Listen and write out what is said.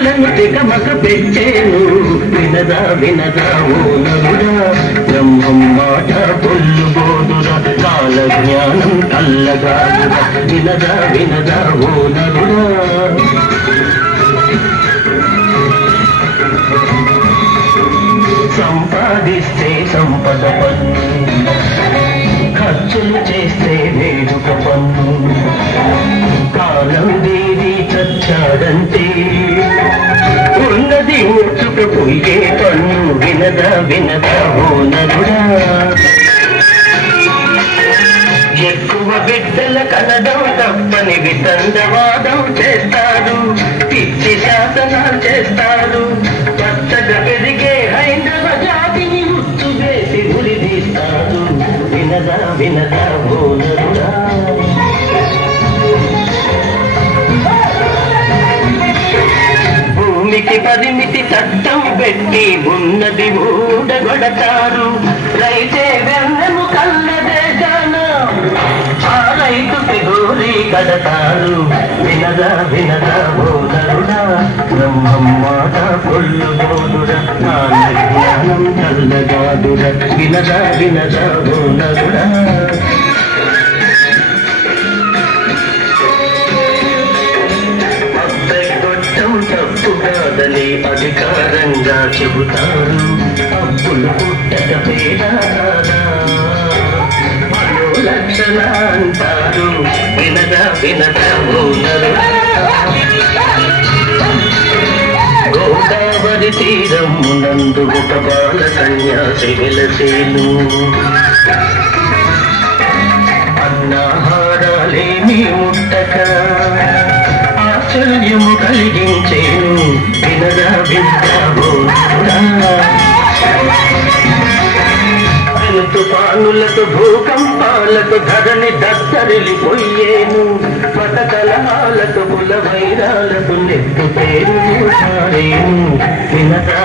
కనులను తికమక పెట్టేను వినదా వినదా ఓ నరుడా బ్రహ్మం మాట పొల్లుబోదురా కాల జ్ఞానం కల్లగాదురా వినదా వినదా ఓ నరుడా సంపాదిస్తే సంపద పన్ను ఖర్చులు చేస్తే వేడుక పన్ను కాలం దేవి చచ్చాడంటే ఉన్నది ముచ్చుకుపోయే పన్ను వినదా వినదా ఓ నరుడా ఎక్కువ బిడ్డల కనడం తప్పని వితండవాదం చేస్తాడు పిచ్చి శాసనాలు చేస్తాడు పచ్చగా పెరిగే హైందవ జాతిని ముచ్చు వేసి ఉరిదీస్తాడు వినదా వినదా ఓ నరుడా భూమికి పరిమితి చట్టం పెట్టి ఉన్నది ఊడగొడతారు రైతే వెన్నెము కల్లదే ఆ రైతుకి గోరి కడతారు వినదా వినదా ఓ నరుడా బ్రహ్మం మాట పొల్లు బోదురా జ్ఞానం చల్లగాదురా వినదా వినదా ఓ నరుడా తప్పుగాదని అధికారంగా చెబుతారు అప్పులు పుట్టక పేదారా లక్షణ అంటారు వినదా వినదా ఓ నరుడా గోదావరి తీరమునందు ఒక బాల సన్యాసి వెలసేను అన్నాహారాలేమీ ముట్టక ఆశ్చర్యము కలిగించేను వినదా వినదా ఓ నరుడా తుఫానులకు భూకంపాలకు ధరణి దత్తరిల్లిపోయేను మత కలహాలకు కుల వైరాలకు నెత్తుతేను వినదా